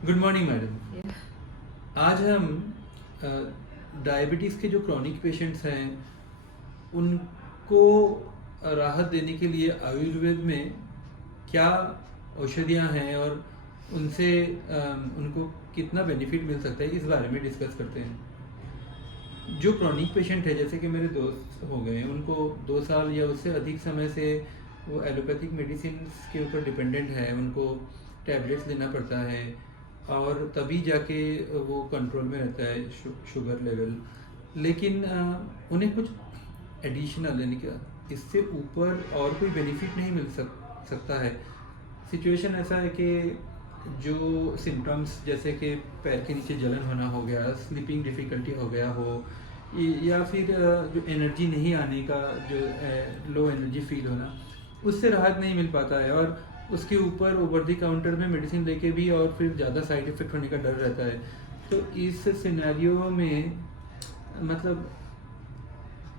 Good morning madam. आज हम diabetes के जो क्रॉनिक पेशेंट्स हैं उनको राहत देने के लिए आयुर्वेद में क्या औषधियाँ हैं और उनसे उनको कितना बेनिफिट मिल सकता है, इस बारे में डिस्कस करते हैं। जो क्रॉनिक पेशेंट है, जैसे कि मेरे दोस्त हो गए, उनको 2 साल या उससे अधिक समय से वो एलोपैथिक मेडिसिन के ऊपर डिपेंडेंट है, उनको टैबलेट्स लेना पड़ता है और तभी जाके वो कंट्रोल में रहता है शुगर लेवल। लेकिन उन्हें कुछ एडिशनल यानी कि इससे ऊपर और कोई बेनिफिट नहीं मिल सकता है। सिचुएशन ऐसा है कि जो सिम्टम्स जैसे कि पैर के नीचे जलन होना हो गया, स्लीपिंग डिफ़िकल्टी हो गया हो, या फिर जो एनर्जी नहीं आने का, जो लो एनर्जी फील होना, उससे राहत नहीं मिल पाता है। और उसके ऊपर ओवर द काउंटर में मेडिसिन लेके भी और फिर ज़्यादा साइड इफ़ेक्ट होने का डर रहता है। तो इस सिनेरियो में मतलब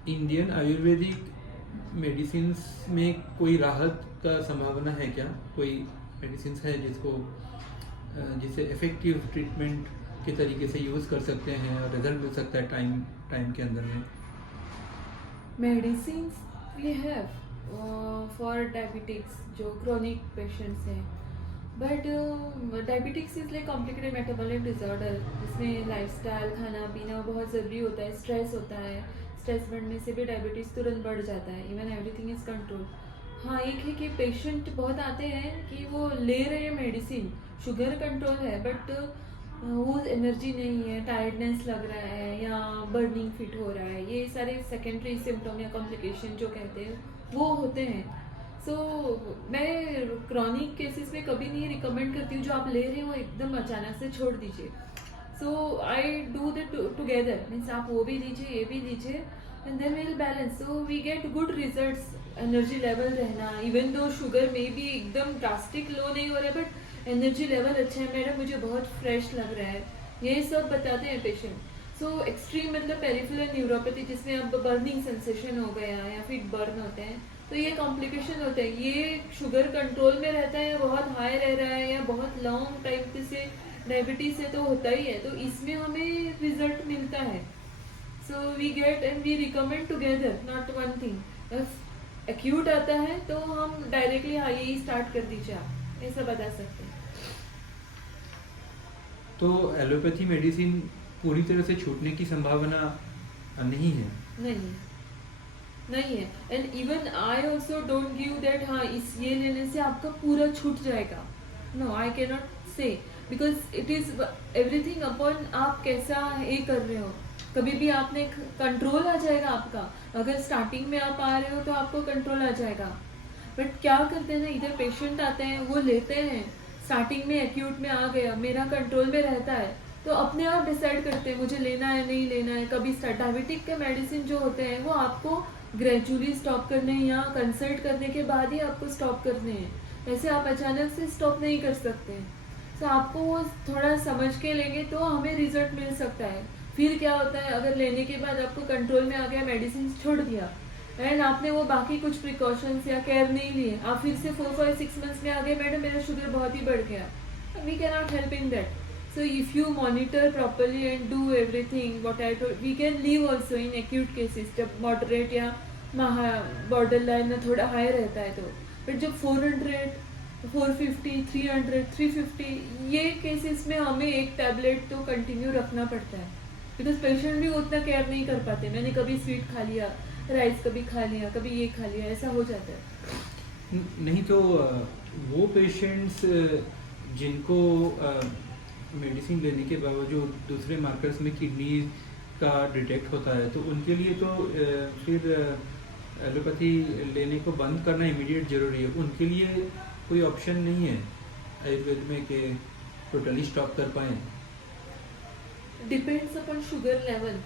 इंडियन आयुर्वेदिक मेडिसिन में कोई राहत का संभावना है क्या? कोई मेडिसिन है जिसे इफ़ेक्टिव ट्रीटमेंट के तरीके से यूज़ कर सकते हैं और रिजल्ट मिल सकता है टाइम के अंदर में? Medicine we have for diabetics जो क्रोनिक पेशेंट्स हैं, but diabetics is like complicated metabolic disorder जिसमें लाइफस्टाइल, खाना पीना बहुत ज़रूरी होता है। स्ट्रेस होता है, स्ट्रेस बढ़ने से भी डायबिटीज़ तुरंत बढ़ जाता है, इवन एवरीथिंग इज़ कंट्रोल। हाँ, एक है कि पेशेंट बहुत आते हैं कि वो ले रहे हैं मेडिसिन, शुगर कंट्रोल है, बट वो एनर्जी नहीं है, टायर्डनेस लग रहा है या बर्निंग फिट हो रहा है, ये सारे सेकेंडरी सिम्टम या कॉम्प्लिकेशन जो कहते हैं वो होते हैं। सो मैं क्रॉनिक केसेस में कभी नहीं रिकमेंड करती हूँ जो आप ले रहे हो एकदम अचानक से छोड़ दीजिए। So I do that together, means आप वो भी लीजिए ये भी लीजिए and then will balance, so we get good results. Energy level रहना, इवन दो शुगर में भी एकदम ड्रास्टिक लो नहीं हो रहा है बट एनर्जी लेवल अच्छा है, मैडम मुझे बहुत फ्रेश लग रहा है, ये सब बताते हैं पेशेंट। सो एक्सट्रीम मतलब पेरिफेरल न्यूरोपैथी जिसमें अब बर्निंग सेंसेशन हो गया या फिर बर्न होते हैं, तो ये कॉम्प्लिकेशन होते हैं। ये शुगर कंट्रोल में रहता है, बहुत हाई रह रहा है या बहुत लॉन्ग टाइम से डायबिटीज से तो होता ही है, तो इसमें हमें रिजल्ट मिलता है। So we get and we recommend together, not one thing. Acute आता है तो हम डायरेक्टली हाँ यही स्टार्ट कर दीजिए, आप ऐसा बता सकते हैं। तो एलोपैथी मेडिसिन पूरी तरह से छूटने की संभावना नहीं है? नहीं है। And even I also don't give that हाँ इस ये लेने से आपका पूरा छूट जाएगा। नो, आई कैन नॉट से, because it is everything upon आप कैसा ये कर रहे हो। कभी भी आपने कंट्रोल आ जाएगा आपका, अगर स्टार्टिंग में आप आ रहे हो तो आपको कंट्रोल आ जाएगा। बट क्या करते हैं ना, इधर पेशेंट आते हैं वो लेते हैं, स्टार्टिंग में एक्यूट में आ गया, मेरा कंट्रोल में रहता है, तो अपने आप डिसाइड करते हैं मुझे लेना है नहीं लेना है। कभी डायबिटिक के मेडिसिन जो होते हैं वो आपको ग्रेजुअली स्टॉप करने हैं या कंसल्ट करने के बाद ही आपको स्टॉप करने हैं, ऐसे आप अचानक से स्टॉप नहीं कर सकते। तो आपको वो थोड़ा समझ के लेंगे तो हमें रिजल्ट मिल सकता है। फिर क्या होता है, अगर लेने के बाद आपको कंट्रोल में आ गया, मेडिसिन छोड़ दिया एंड आपने वो बाकी कुछ प्रिकॉशंस या केयर नहीं लिए, आप फिर से 4-5-6 मंथ्स में आ गए, मैडम मेरा शुगर बहुत ही बढ़ गया, we can not help in that. So if you monitor properly and do everything what I told, we can leave also in acute cases जब moderate या border line में थोड़ा high रहता है तो। but जब 400, 450, 300, 350 ये cases में हमें एक tablet तो continue रखना पड़ता है, because patient भी उतना care नहीं कर पाते। मैंने कभी sweet खा लिया, राइस कभी खा लिया, कभी ये खा लिया, ऐसा हो जाता है। नहीं तो वो पेशेंट्स जिनको मेडिसिन लेने के बावजूद दूसरे मार्कर्स में किडनी का डिटेक्ट होता है, तो उनके लिए तो फिर एलोपैथी लेने को बंद करना इमीडिएट ज़रूरी है। उनके लिए कोई ऑप्शन नहीं है आयुर्वेद में कि टोटली स्टॉप कर पाएँ? डिपेंड्स अपॉन शुगर लेवल,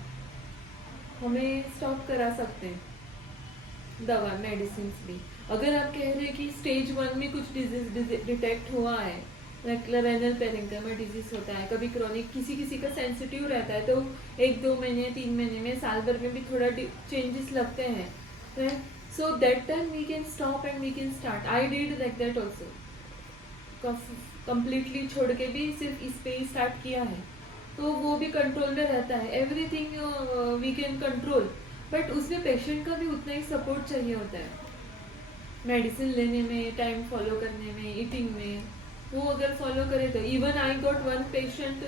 हमें स्टॉप करा सकते हैं दवा मेडिसिन भी। अगर आप कह रहे हैं कि स्टेज 1 में कुछ डिजीज डिटेक्ट हुआ है, लाइक रेनल पेरेंकाइमा डिजीज होता है, कभी क्रॉनिक किसी का सेंसिटिव रहता है, तो 1-2 महीने 3 महीने में साल भर में भी थोड़ा चेंजेस लगते हैं, so that time we can stop and we can start. I did like that also. Completely छोड़ के भी सिर्फ इस पे ही स्टार्ट किया है, तो वो भी कंट्रोल में रहता है। Everything we can control, but उसमें पेशेंट का भी उतना ही सपोर्ट चाहिए होता है, मेडिसिन लेने में, टाइम फॉलो करने में, ईटिंग में। वो अगर फॉलो करे तो even I got one patient,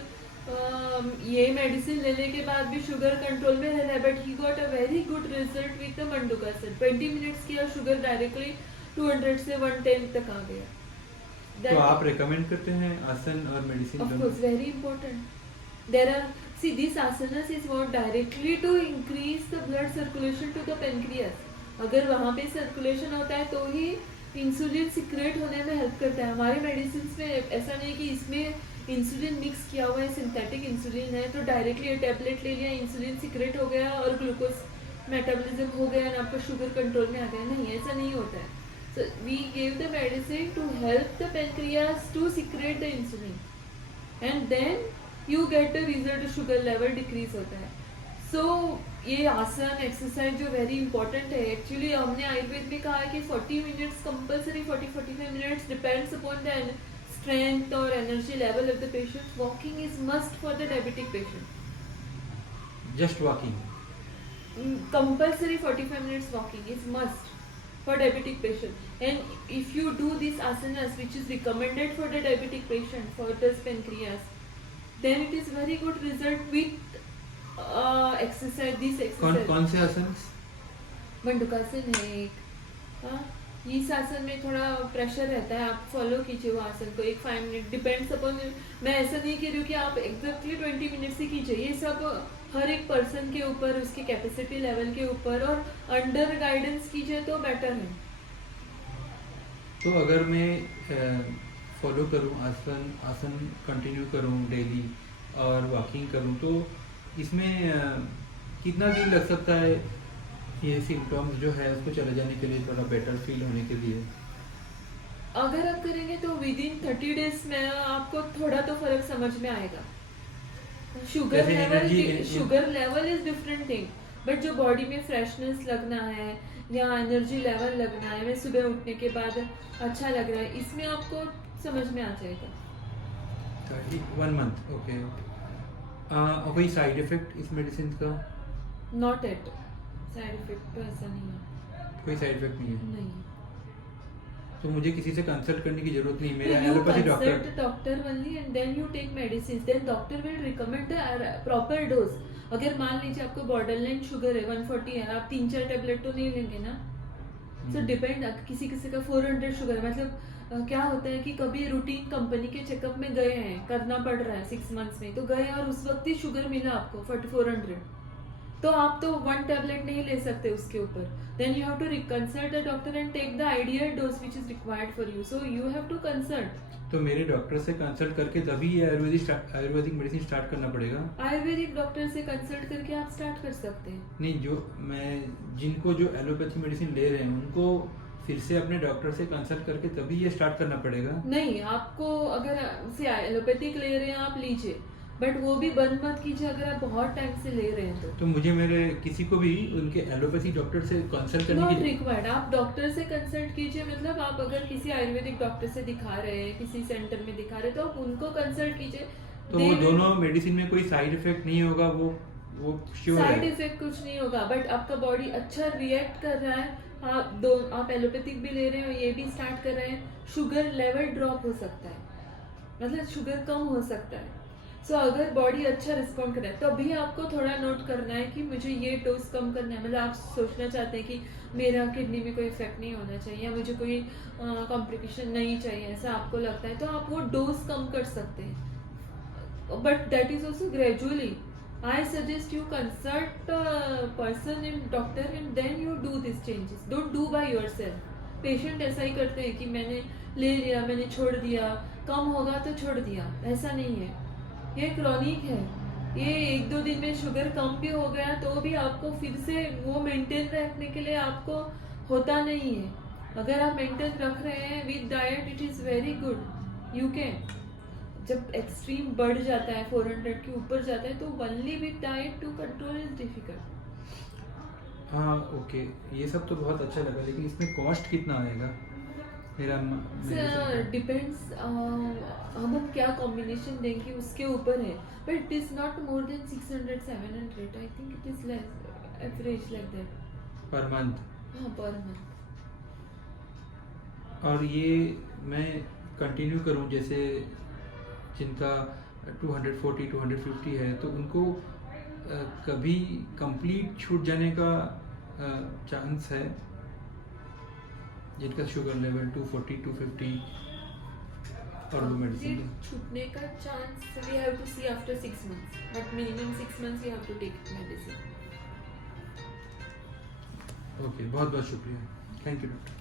ये मेडिसिन लेने के बाद भी शुगर कंट्रोल में रहना है, but he got a very good result with the Mandukasana. 20 minutes किया, शुगर डायरेक्टली 200 से 110 तक आ गया। तो आप रेकमेंड करते हैं आसन और मेडिसिन Of दोनों? course, very important. There are, see, these asanas is what directly to increase the blood circulation to the pancreas. अगर वहाँ पे सर्कुलेशन होता है तो ही इंसुलिन सिक्रेट होने में हेल्प करता है। हमारे मेडिसिन में ऐसा नहीं कि इसमें इंसुलिन मिक्स किया हुआ है, सिंथेटिक इंसुलिन है, तो डायरेक्टली टैबलेट ले लिया, इंसुलिन सिक्रेट हो गया और ग्लूकोज मेटाबॉलिज्म हो गया और आपका शुगर कंट्रोल में आ गया। नहीं, ऐसा नहीं होता है। So we gave the medicine to help the pancreas to secrete the insulin, and then you get the result, sugar level decrease होता है। So ये आसन एक्सरसाइज जो वेरी इंपॉर्टेंट है, एक्चुअली हमने आयुर्वेद में कहा है कि 40 minutes compulsory, 40-45 minutes depends upon the strength और energy level of the patient. Walking is must for the diabetic patient. Just walking compulsory 45 minutes walking is must for diabetic patient, and if you do these asanas which is recommended for the diabetic patient for this pancreas, then it is very good result with exercise, this exercise। कौन से आसन? मंडुकासन है एक, हाँ, इस आसन में थोड़ा प्रेशर रहता है, आप फॉलो कीजिए वो आसन को, एक 5 मिनट डिपेंड्स अपॉन। मैं ऐसा नहीं कह रही हूँ कि आप एग्जैक्टली 20 मिनट्स ही कीजिए, ये सब हर एक पर्सन के ऊपर, उसकी कैपेसिटी लेवल के ऊपर, और अंडर गाइडेंस कीजिए तो बेटर है। तो अगर मैं फॉलो करूँ आसन कंटिन्यू करूँ डेली और वॉकिंग करूँ, तो इसमें कितना दिन लग सकता है ये सिम्टम्स जो है उसको चले जाने के लिए, थोड़ा बेटर फील होने के लिए? अगर आप करेंगे तो विद इन 30 डेज में आपको थोड़ा तो फर्क समझ में आएगा। Sugar level is different thing, but जो बॉडी में फ्रेशनेस लगना है या एनर्जी लेवल लगना है, मैं सुबह उठने के बाद अच्छा लग रहा है, इसमें आपको समझ में आ जाएगा। 1 मंथ, ओके। और कोई साइड इफेक्ट इस मेडिसिन का? नॉट एट, साइड इफेक्ट तो ऐसा नहीं है, कोई साइड इफेक्ट नहीं है? नहीं। तो मुझे किसी से कंसल्ट करने की जरूरत नहीं, मेरा You allopathy consult doctor? doctor only and then you take medicines, then doctor will recommend the proper dose। अगर मान लीजिए आपको बॉर्डरलाइन शुगर है, 140 है, आप 3-4 टेबलेट तो नहीं लेंगे ना। सो डिपेंड, किसी किसी का 400 शुगर, मतलब क्या होता है कि कभी रूटीन कंपनी के चेकअप में गए हैं, करना पड़ रहा है 6 मंथ्स में, तो गए और उस वक्त ही शुगर मिला आपको 400, तो आप तो 1 टेबलेट नहीं ले सकते उसके ऊपर। Then you have to consult the doctor and take the ideal dose which is required for you, so you have to consult. तो मेरे डॉक्टर से कंसल्ट करके तभी ये आयुर्वेदिक मेडिसिन स्टार्ट करना पड़ेगा? आयुर्वेदिक डॉक्टर से कंसल्ट करके आप स्टार्ट कर सकते हैं। नहीं, जिनको जो एलोपैथी मेडिसिन ले रहे हैं उनको फिर से अपने डॉक्टर से कंसल्ट करके तभी ये स्टार्ट करना पड़ेगा? नहीं, आपको अगर से एलोपैथिक ले रहे हैं आप लीजिए, बट वो भी बंद मत कीजिए अगर आप बहुत टाइम से ले रहे हैं तो मुझे मेरे किसी को भी उनके एलोपैथी डॉक्टर से कंसल्ट करने नॉट की रिक्वायर्ड। आप डॉक्टर से कंसल्ट कीजिए, मतलब आप अगर किसी आयुर्वेदिक डॉक्टर से दिखा रहे हैं, किसी सेंटर में दिखा रहे हैं, तो आप उनको कंसल्ट कीजिए। तो वो दोनों मेडिसिन में कोई साइड इफेक्ट नहीं होगा? वो श्योर है? साइड इफेक्ट कुछ नहीं होगा, बट आपका बॉडी अच्छा रिएक्ट कर रहा है। आप एलोपैथिक भी ले रहे हो, ये भी स्टार्ट कर रहे हैं, शुगर लेवल ड्रॉप हो सकता है, मतलब शुगर कम हो सकता है। सो अगर बॉडी अच्छा रिस्पॉन्ड करे तो अभी आपको थोड़ा नोट करना है कि मुझे ये डोज कम करना है, मतलब आप सोचना चाहते हैं कि मेरा किडनी में कोई इफेक्ट नहीं होना चाहिए या मुझे कोई कॉम्प्लिकेशन नहीं चाहिए, ऐसा आपको लगता है तो आप वो डोज कम कर सकते हैं, but that is also gradually. I suggest you consult a person and doctor and then you do these changes. Don't do by yourself. Patient ऐसा ही करते हैं कि मैंने ले लिया, मैंने छोड़ दिया, कम होगा तो छोड़ दिया, ऐसा नहीं है। ये क्रॉनिक है, ये 1-2 दिन में शुगर कम भी हो गया तो भी आपको फिर से वो मेंटेन रखने के लिए आपको होता नहीं है। अगर आप मेंटेन रख रहे हैं with diet, it is very good, you can. जब एक्सट्रीम बढ़ जाता है, 400 के ऊपर जाता है, तो only with diet to control is difficult. हाँ, ओके, ये सब तो बहुत अच्छा लगा, लेकिन इसमें कॉस्ट कितना आएगा? मेरा medicine डिपेंड्स हम क्या कॉम्बिनेशन देंगे उसके ऊपर है, but it is not more than 600-700, I think it is less average like that. Per month. हाँ, पर मंथ। और ये मैं कंटिन्यू करूं, जैसे जिनका 240-250 है तो उनको कभी कंप्लीट छूट जाने का चांस है, जिनका शुगर लेवल 240-250 और वो मेडिसिन कंप्लीट छूटने का chance we have to see after 6 months, but minimum 6 months you have to take medicine. Okay, बहुत बहुत शुक्रिया, थैंक यू डॉक्टर।